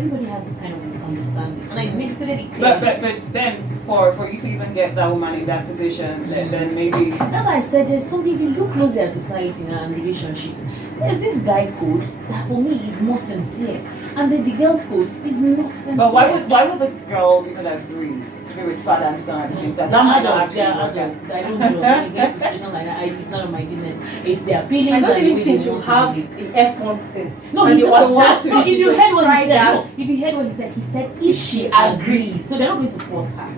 everybody has this kind of understanding, and I made it clear. But then for you to even get that woman in that position, then maybe that's why I said there's something. If you look closely at society and relationships, there's this guy code that for me is more sincere, and then the girl's code is not sincere. But why would the girl even agree to be with father and son at the same time? That might not actually work. I don't know. When it gets to situation like that, it's none of my business. It's their feelings. I don't and even think they you want have to the F1 thing. No, And he you said want to so. If you heard what try he said, that. no, if you heard what he said if she agrees, so they're not going to force her.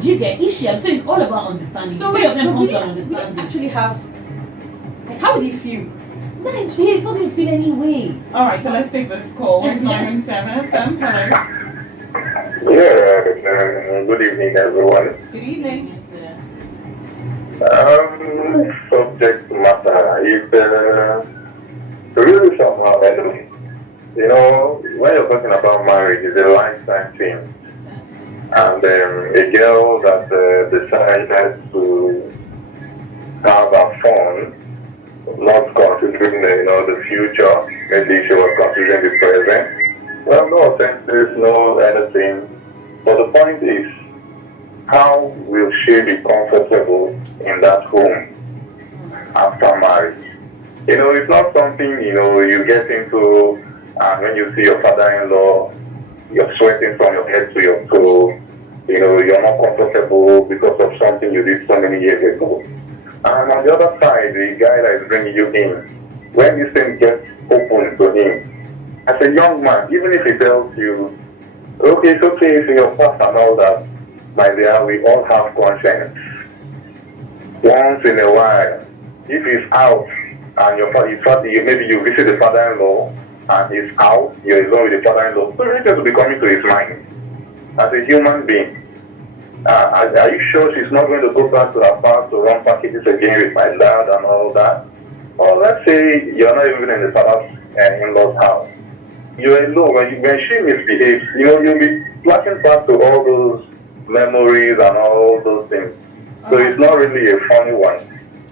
Do you get? If she agrees, so it's all about understanding. So Three of them come to an we understanding. actually have. Like, how would he feel? That is, he's not going to feel any way. All right, so let's take this call. 917 FM. Hello. Yeah, good evening, everyone. Good evening. Subject matter is really somehow, you know, when you're talking about marriage, it's a lifetime thing. And a girl that decided to have a fun, not considering the future, maybe she was considering the present. Well, no offenses, no anything. But the point is, how will she be comfortable in that home after marriage? It's not something, you get into, and when you see your father-in-law, you're sweating from your head to your toe. You're not comfortable because of something you did so many years ago. And on the other side, the guy that is bringing you in, when this thing gets open to him, as a young man, even if he tells you, okay, it's in your past and all that, my dear, we all have conscience. Once in a while, if he's out and maybe you visit the father-in-law and he's out, you're alone with the father-in-law, so it will be coming to his mind as a human being. Are you sure she's not going to go back to her past to run packages again with my dad and all that? Or let's say you're not even in the father's in-law's house. You're alone. When she misbehaves, you'll be flashing back to all those memories and all those things. So it's not really a funny one.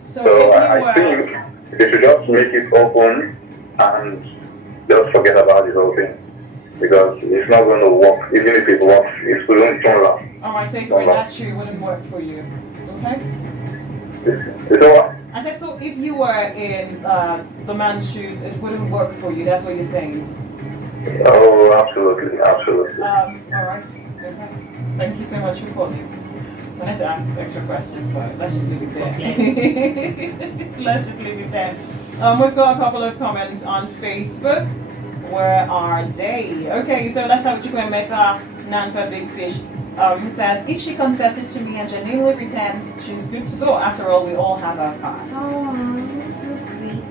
So I think they should just make it open and just forget about the whole thing. Because it's not going to work. Even if it works, it's going to turn around. Alright, so if you were that true, it wouldn't work for you. Okay? It's all right. I said, so if you were in the man's shoes, it wouldn't work for you. That's what you're saying. Oh, absolutely. Alright. Okay. Thank you so much for calling. I wanted to ask extra questions, but let's just leave it there. Let's just leave it there. We've got a couple of comments on Facebook. Where are they? Okay, so let's have Chukwemeka Nanka Big Fish. It says, if she confesses to me and genuinely repents, she's good to go. After all, we all have our past. Oh, that's so sweet.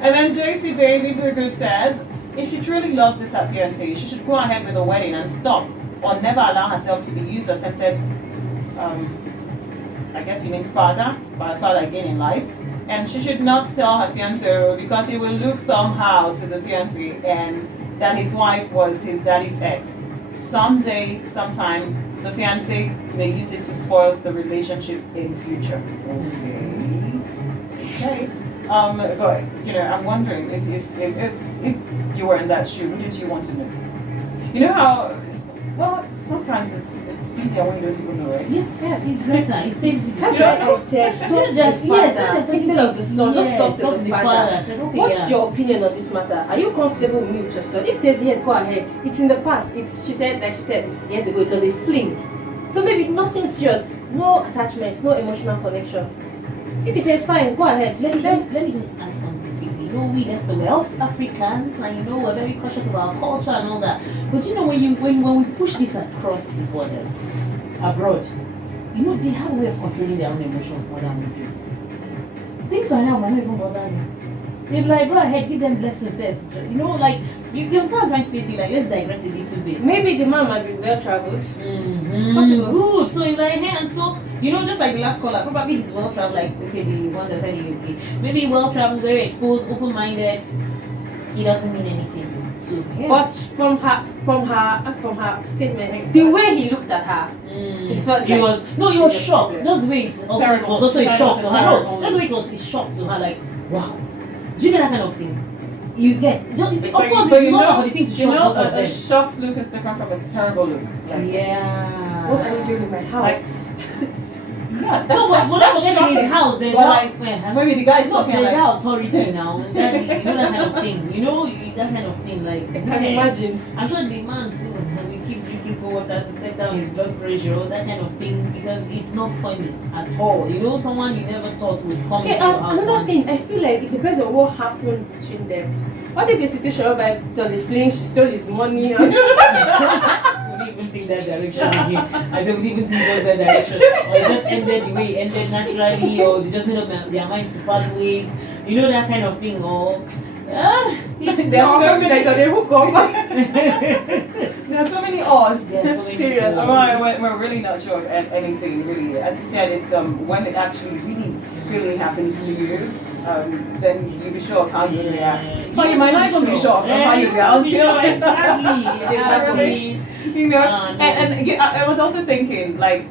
And then JC David Good says, if she truly loves this her fiancé, she should go ahead with the wedding and stop, or never allow herself to be used or tempted. I guess you mean father again in life. And she should not tell her fiancé because it will look somehow to the fiancé and that his wife was his daddy's ex. Someday, sometime, the fiancé may use it to spoil the relationship in future. Okay. But I'm wondering if you were in that shoe, wouldn't you want to know? You know how? Well, sometimes it's easier when you don't even know, right? Yes, it's better. It saves you. That's what I said. Don't just instead of the son, just talk to the father. What's your opinion on this matter? Are you comfortable with me with your son? If he says yes, go ahead. It's in the past. She said years ago, it was a fling. So maybe nothing serious, no attachments, no emotional connections. If he says fine, go ahead. Let me just add something quickly. We as the West Africans, and we're very cautious of our culture and all that. But when we push this across the borders, abroad, they have a way of controlling their own emotions more than we do. Things like that might not even bother them. They're like, go ahead, give them blessings. You understand what I'm trying to say to you? Like, let's digress a little bit. Maybe the man might be well traveled. It's possible. Good. So you're like, hey, and so, just like the last caller, probably he's well traveled, like, okay, the one that said he okay. Maybe well traveled, very exposed, open minded. It doesn't mean anything. So, yes. But from her statement, the way he looked at her, he felt he was shocked. That's the way it was also a shock to her. No, that's the way it was a shock to her, like, wow. Do you get that kind of thing? You get, of course, But it's not for the thing to show both of a them. shocked look is different from a terrible look. Like, Yeah. What are you doing in my house? yeah, No, but that's in his shocking. house, there's But no, like, maybe the guy's no, talking there's like, that authority now. You know that kind of thing. You know that kind of thing. Like, I can imagine. I'm sure the man too, and we keep drinking cold water to step down his blood pressure, that kind of thing, because it's not funny at all. You know, someone you never thought would come Okay, into your house. another thing, I feel like it depends on what happened between them. What if a situation whereby there was a fling, she stole his money? We didn't even think that direction again. I said we didn't even think it was that direction. Or it just ended the way it ended naturally, or they just made up their minds to part ways. You know, that kind of thing. Or They're so many like they hook up. there are so many odds. Serious. We're really not sure of anything, really. As you said, it's when it actually really happens to you, then you be sure of how you react. But you might not even be sure of how you react. Exactly. You know, and I was also thinking, like,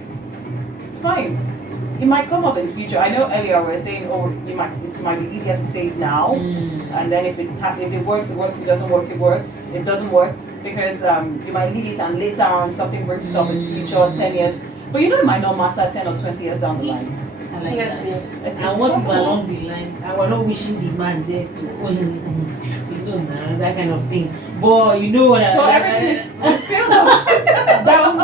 fine, it might come up in the future. I know earlier we were saying, oh, it might be easier to say it now, and then if it works, it works. If it doesn't work, it doesn't work, because you might leave it and later on something brings it up in the future, 10 years. But you know, it might not matter 10 or 20 years down the line. I like that. It's And what is possible. along the line? I was not wishing the man there to you know, nah, that kind of thing. But you know what So everything is sealed up. down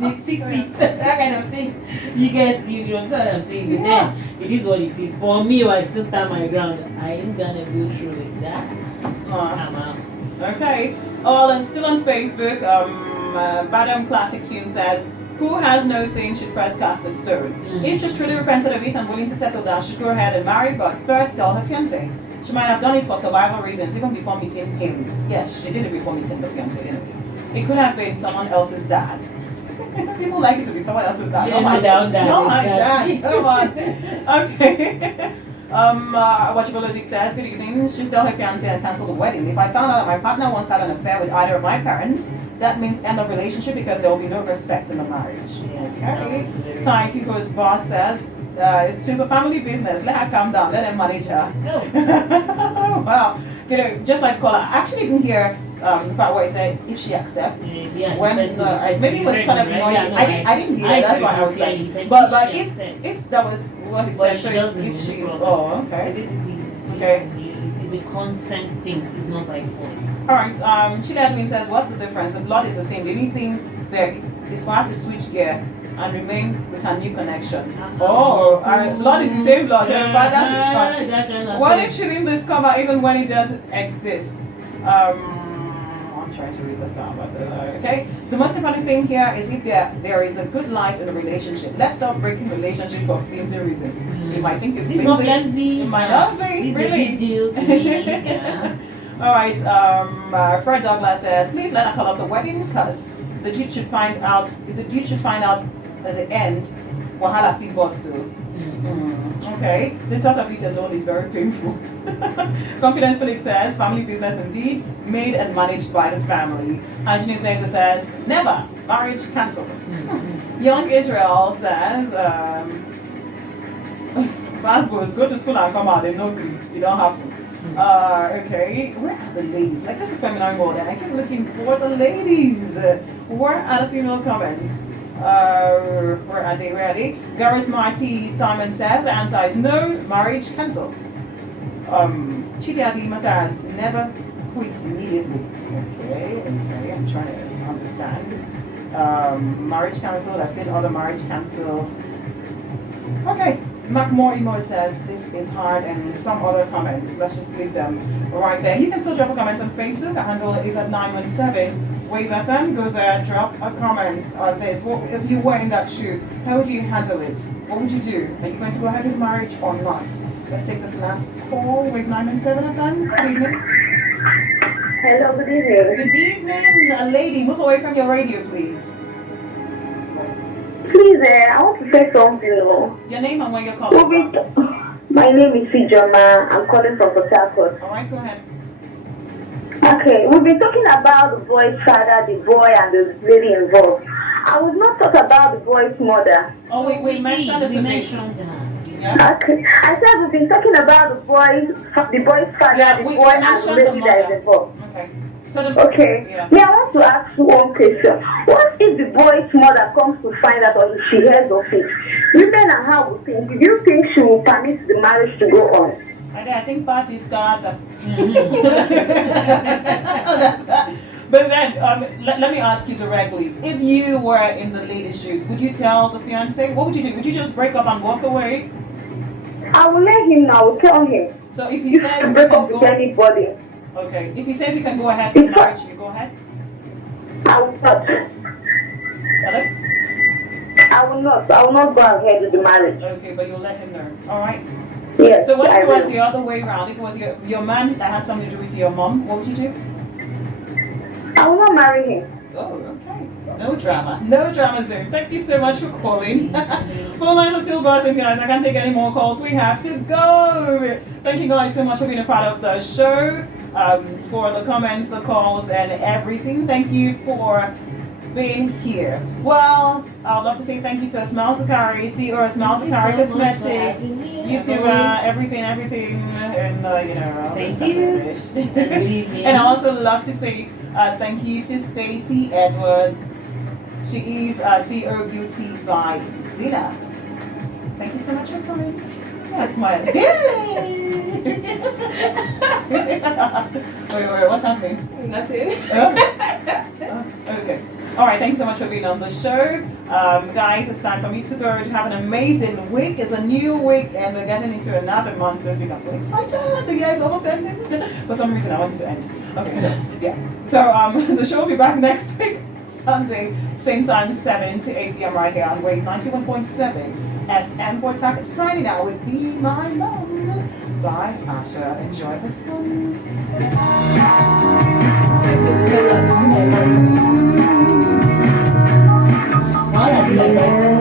the 6 feet, that kind of thing. You understand what I'm saying? But then it is what it is. For me, I still stand my ground. I ain't gonna go through with that. I'm out. Okay. Oh, and still on Facebook, Badam Classic Tune says, who has no sin should first cast a stone. If she's truly repented of it and willing to settle down, she'd go ahead and marry, but first tell her fiancé. She might have done it for survival reasons, even before meeting him. Yes, she did it before meeting the fiancé, didn't it? It could have been someone else's dad. People like it to be someone else's dad. Yeah, not my down, dad. Not my exactly. dad. Come on. Okay. Watchability says, good evening. She's tell her fiancé and cancel the wedding. If I found out that my partner wants to have an affair with either of my parents, that means end of relationship because there will be no respect in the marriage. Okay. Taikiko's boss says, she's a family business. Let her calm down. Let them manage her. No. Wow. You know, just like Kola, I actually didn't hear the part where he said if she accepts. When maybe it was kind of noisy. I didn't hear. That's why I was like. But if that was what he said, so if she. Oh, okay. Okay. It's a consent thing. It's not by force. All right. Chidi Edwin says, what's the difference? The blood is the same. The only thing there is for her to switch gear and remain with her new connection. Oh, blood is the same blood. Her father's is fine. What if she didn't discover even when it doesn't exist? I'm trying to read this out. Okay. The most important thing here is if there is a good life in a relationship. Let's stop breaking relationship for flimsy reasons. You might think it's It's not flimsy. flimsy. It might not be. It's Really. a big deal to me. Yeah. All right. Fred Douglas says, please let her call up the wedding because the dude should find out. The dude should find out at the end what how fit boss do. Okay. The thought of it alone is very painful. Confidence Felix says, family business indeed, made and managed by the family. Anthony Nexus says, never. Marriage cancelled. Young Israel says, Vasbos, go to school and come out. They no agree. You don't have to. Okay. Where are the ladies? Like, this is feminine mode, and I keep looking for the ladies. Where are the female comments? Where are they? Where are they? Gareth Marty Simon says the answer is no, marriage cancelled. Chidi Adimata has never quit immediately. Okay, I'm trying to understand. Marriage cancelled, I've seen other marriage cancelled. Okay, Mac More Emo says this is hard and some other comments. Let's just leave them right there. You can still drop a comment on Facebook. Our handle is at 917. Wave FM, go there, drop a comment on this. If you were in that shoe, how would you handle it? What would you do? Are you going to go ahead with marriage or not? Let's take this last call. Wave 917 FM. Good evening. Hello, good evening. Good evening, lady. Move away from your radio, please. Please, I want to say something. Your name and where you're calling from. My name is Fijoma. I'm calling from Port Harcourt. All right, go ahead. Okay, we've been talking about the boy's father, the boy, and the lady involved. I would not talk about the boy's mother. Oh, we mentioned it We a bit. mentioned that. Yeah. Okay. I said we've been talking about the boy's father, Yeah, the we boy, and the mentioned the lady that is mother. involved. Okay. So the Okay. yeah. Yeah, I want to ask you one question. What if the boy's mother comes to find out or she hears of it? Women and how we think. Do you think she will permit the marriage to go on? I think party starter. But then, let me ask you directly. If you were in the lady's shoes, would you tell the fiance? What would you do? Would you just break up and walk away? I will let him know. I will tell him. So if he You says can you break can up with go, anybody. okay. If he says you can go ahead with marriage, you go ahead. I will not. Hello? I will not. I will not go ahead with the marriage. Okay, but you'll let him know. All right. Yes. So what if I it was will. the other way around? If it was your man that had something to do with your mom, what would you do? I will not marry him. Oh, okay. No drama. No drama zone. Thank you so much for calling. Phone lines are still buzzing, guys. I can't take any more calls. We have to go. Thank you guys so much for being a part of the show, for the comments, the calls, and everything. Thank you for being here. Well, I'd love to say thank you to Asma'u Zakari, CEO of Asma'u Zakari Cosmetics, YouTuber, everything, and Thank you. And I also love to say thank you to Stacey Edwards. She is CEO Beauty by Zina. Thank you so much for coming. I smile. Wait, what's happening? Nothing. Okay. All right, thanks so much for being on the show. Guys, it's time for me to go to have an amazing week. It's a new week and we're getting into another month this week. I'm so excited. The year is almost ending. For some reason, I want it to end. Okay, so, yeah. So the show will be back next week, Sunday, same time, 7 to 8 p.m. right here on Wave 91.7 FM Port Harcourt. Signing out with Be My Mom. Bye, Asha. Enjoy this one. All right,